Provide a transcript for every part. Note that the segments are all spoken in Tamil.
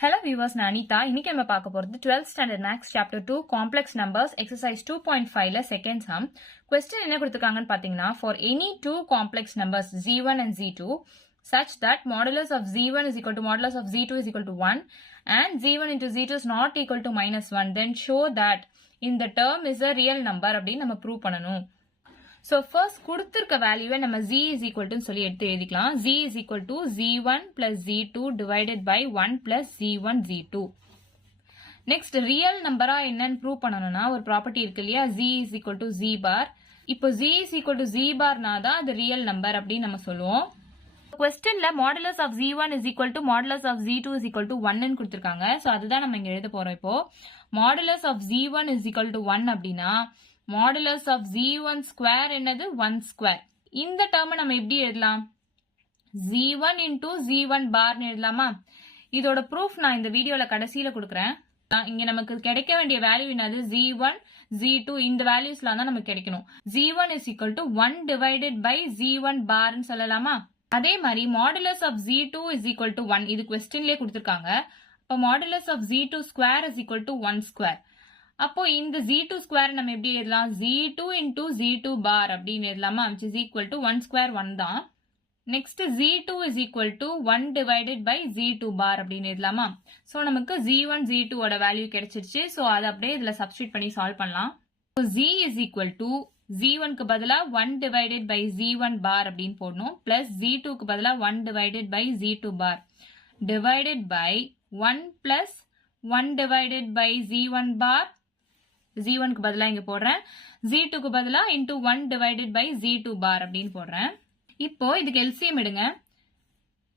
Hello viewers, நான் அனிதா. இன்னைக்கு நம்ம பார்க்க போறது 12th standard maths chapter 2 complex numbers exercise 2.5ல second sum. Question என்ன கொடுத்திருக்காங்கன்னு பாத்தீங்கன்னா, for any two complex numbers z1 and z2 such that modulus of z1 is equal to modulus of z2 is equal to 1 and z1 into z2 is not equal to -1, then show that in the term is a real number அப்படின்னு நம்ம prove பண்ணணும். So first கொடுத்திருக்க வேல்யூவை நம்ம z is equal to சொல்லி எடுத்து எழுதிக்கலாம். z is equal to z1 plus z2 divided by 1 plus z1 z2. Next real numberா என்னன்னு prove பண்ணணும்னா ஒரு ப்ராப்பர்ட்டி இருக்கு இல்லையா, z is equal to z bar. இப்போ z is equal to z bar தான் அது real number அப்படின்னு நம்ம சொல்லுவோம். Questionல modulus of z1 is equal to modulus of z2 is equal to 1 ன்னு கொடுத்திருக்காங்க. So அதுதான் நம்ம இங்க எழுத போறோம். இப்போ modulus of z1 is equal to 1 அப்படின்னா modulus of z1 square என்னது 1 square. இந்த term நம்ம எப்படி எழுதலாம்? z1 into z1 bar எழுதலாமா? இதோட proof நான் இந்த வீடியோல கடைசியில கொடுக்கிறேன். இங்க நமக்கு கிடைக்க வேண்டிய வேல்யூ என்னது? z1 z2 இந்த வேல்யூஸ்லாம் தான் நமக்கு கிடைக்கணும். z1 is equal to 1 divided by z1 bar ன்னு சொல்லலாமா? அதே மாதிரி modulus of z2 is equal to 1 இது questionலயே கொடுத்திருக்காங்க. அப்ப modulus of z2 square is equal to 1 square. அப்போ இந்த z2 square நம்ம எப்படி எழுதலாம்? z2 into z2 bar அப்படின்னு எழுதலாமா? which is equal to 1 square 1 தான். next z2 is equal to 1 divided by z2 bar அப்படின்னு எழுதலாமா? so நமக்கு z1 z2 ஓட வேல்யூ கிடைச்சிருச்சு. so அதை அப்படியே இதுல சப்ஸ்டிட் பண்ணி சால்வ் பண்ணலாம். so z is equal to z1 க்கு பதிலா 1 divided by z1 bar அப்படின்னு போடணும். plus z2 க்கு பதிலா 1 divided by z2 bar divided by 1 plus 1 divided by z1 bar z1 க்கு பதிலா இங்க போடுறேன். z2 க்கு பதிலா into 1 divided by z2 bar அப்படின்னு போடுறேன். இப்போ இதுக்கு LCM எடுங்க.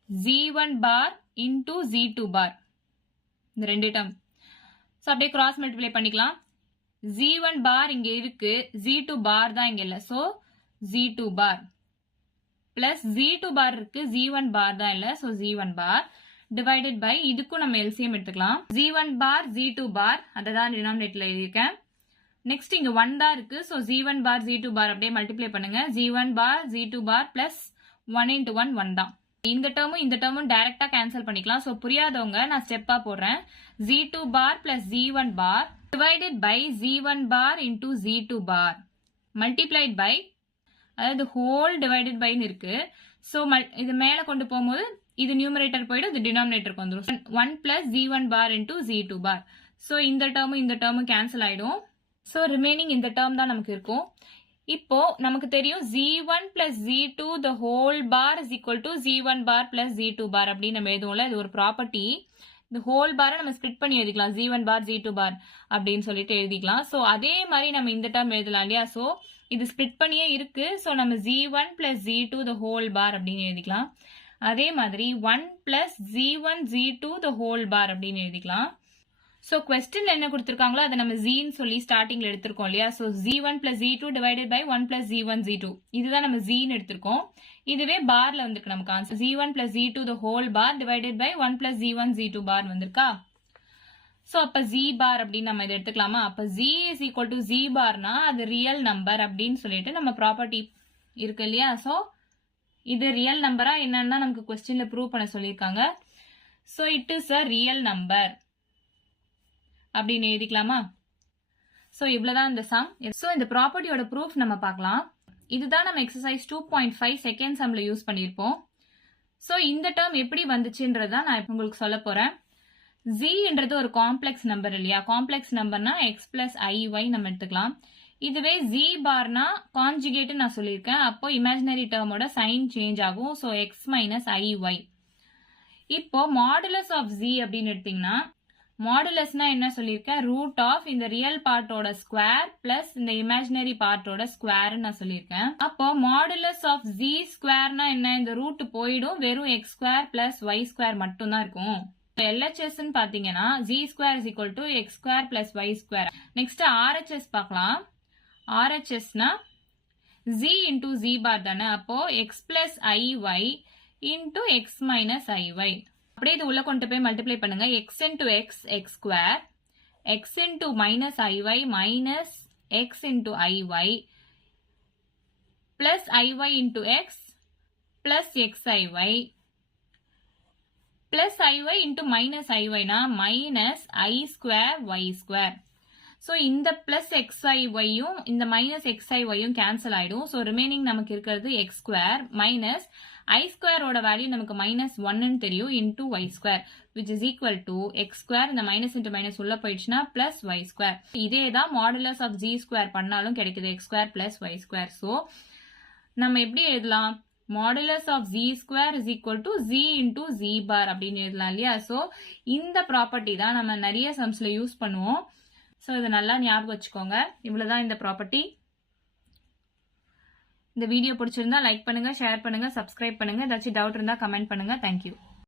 z1 bar into z2 bar இந்த ரெண்டு டேர்ம். சோ அப்படியே கிராஸ் மல்டிப்ளை பண்ணிக்கலாம். z1 bar இங்க இருக்கு, z2 bar தான் இங்க இல்ல. So z2 bar plus z2 bar இருக்கு, z1 bar தான் இல்ல. So z1 bar divided by இதுக்கும் நம்ம LCM எடுத்துக்கலாம். z1 bar z2 bar அததான் டினாமினேட்டர்ல எழுதியிருக்கேன். நெக்ஸ்ட் இங்க 1 தான் இருக்கு. So z1 bar z2 bar அப்படியே மல்டிப்ளை பண்ணுங்க. z1 bar z2 bar plus 1 into 1 1 தான். இந்த டேர்மும் டைரக்டா கேன்சல் பண்ணிக்கலாம். சோ புரியாதவங்க நான் ஸ்டெப்பா போடுறேன். z2 bar plus z1 bar divided by z1 bar into z2 bar multiplied by அதாவது whole divided by இருக்கு. சோ இது மேல கொண்டு போகும்போது இது நியூமரேட்டர் போயிடும், இது டினாமினேட்டருக்கு வந்துரும். 1 plus z1 bar into z2 bar. So இந்த டேர்மும் கேன்சல் ஆயிடும். சோ ரிமைனிங் இந்த டேர்ம் தான் நமக்கு இருக்கும். இப்போ நமக்கு தெரியும் z1 plus z2 the whole bar is equal to z1 bar plus z2 bar அப்படின்னு நம்ம எழுதுவோம்ல, இது ஒரு ப்ராப்பர்ட்டி. இந்த ஹோல் பாரை நம்ம ஸ்பிளிட் பண்ணி எழுதிக்கலாம். z1 bar z2 bar அப்படின்னு சொல்லிட்டு எழுதிக்கலாம். சோ அதே மாதிரி நம்ம இந்த டேர்ம் எழுதலாம் இல்லையா? சோ இது ஸ்பிளிட் பண்ணியே இருக்கு. சோ நம்ம z1 plus z2 the whole bar அப்படின்னு எழுதிக்கலாம். அதே மாதிரி 1 plus z1 z2 the whole bar அப்படின்னு எழுதிக்கலாம். சோ கொஸ்டின்ல என்ன கொடுத்திருக்காங்களோ அதை நம்ம z ன்னு சொல்லி ஸ்டார்டிங்ல எடுத்திருக்கோம் இல்லையா? So z1 plus z2 divided by 1 plus z1 z2 இதுதான் நம்ம z ன்னு எடுத்திருக்கோம். இதுவே பார்ல வந்திருக்கு நமக்கு answer. z1 plus z2 the whole bar divided by 1 plus z1 z2 bar வந்திருக்கா? சோ அப்ப z bar அப்படின்னு நம்ம இதை எடுத்துக்கலாமா? அப்ப z is equal to z barனா அது ரியல் நம்பர் அப்படின்னு சொல்லிட்டு நம்ம ப்ராப்பர்ட்டி இருக்கு இல்லையா? சோ இது ரியல் நம்பரா என்னன்னா நமக்கு கொஸ்டின்ல ப்ரூவ் பண்ண சொல்லியிருக்காங்க. So it is a real number அப்படின்னு எழுதிக்கலாமா? சோ இவ்வளவுதான் இந்த சம். சோ இந்த ப்ராப்பர்ட்டியோட ப்ரூஃப் நம்ம பார்க்கலாம். இதுதான் நம்ம எக்ஸசைஸ் 2.5 செகண்ட் சம்ல யூஸ் பண்ணியிருப்போம். சோ இந்த டேர்ம் எப்படி வந்துச்சுன்றதான் நான் உங்களுக்கு சொல்ல போறேன். z-ன்றது ஒரு காம்ப்ளெக்ஸ் நம்பர் இல்லையா? காம்ப்ளெக்ஸ் நம்பர்னா x plus iy நம்ம எடுத்துக்கலாம். இதுவே z பார்னா கான்ஜுகேட் நான் சொல்லியிருக்கேன். அப்போ இமேஜினரி டேர்மோட சைன் சேஞ்ச் ஆகும். So x minus iy. இப்போ மாடுலஸ் ஆஃப் z அப்படின்னு எடுத்தீங்கன்னா மாடுலஸ்னா என்ன சொல்லியிருக்கேன்? ரூட் ஆஃப் இந்த ரியல் பார்ட்டோட ஸ்கொயர் பிளஸ் இந்த இமேஜினரி பார்ட்டோட ஸ்கொயர் நான் சொல்லியிருக்கேன். அப்போ மாடுலஸ் ஆஃப் z ஸ்கொயர்னா என்ன? இந்த ரூட் போயிடும், வெறும் x square plus y square மட்டும் தான் இருக்கும். LHS பாத்தீங்கன்னா z square is equal to x square plus y square. Next RHS பார்க்கலாம். RHSனா z இன்டூ z பார் தானே? அப்போ x plus iy into x minus iy. அப்படியே இது உள்ள கொண்டு போய் மல்டிப்ளை பண்ணுங்க. x into x x square, x into minus iy minus x into iy plus iy into x plus xiy plus iy into minus iy na minus I square y square. So இந்த plus xiy-யும் இந்த minus xiy-யும் cancel ஆயிடும். So remaining நமக்கு இருக்கிறது x square minus I square ஓட வேல்யூ நமக்கு minus 1 தெரியும் into y square which is equal to x square இந்த minus into minus உள்ள போயிடுச்சுனா plus y square. இதே தான் modulus of z square பண்ணாலும் கிடைக்குது x square plus y square. So நம்ம எப்படி எழுதலாம்? Modulus of z square is equal to z into z bar அப்படின்னு எழுதலாம் இல்லையா? So இந்த ப்ராப்பர்ட்டி தான் நம்ம நிறைய சம்ஸ்ல யூஸ் பண்ணுவோம். ஸோ இதை நல்லா ஞாபகம் வச்சுக்கோங்க. இவ்வளோதான் இந்த ப்ராப்பர்ட்டி. இந்த வீடியோ பிடிச்சிருந்தா லைக் பண்ணுங்க, ஷேர் பண்ணுங்க, சப்ஸ்கிரைப் பண்ணுங்க. ஏதாச்சும் டவுட் இருந்தால் கமெண்ட் பண்ணுங்க. தேங்க்யூ.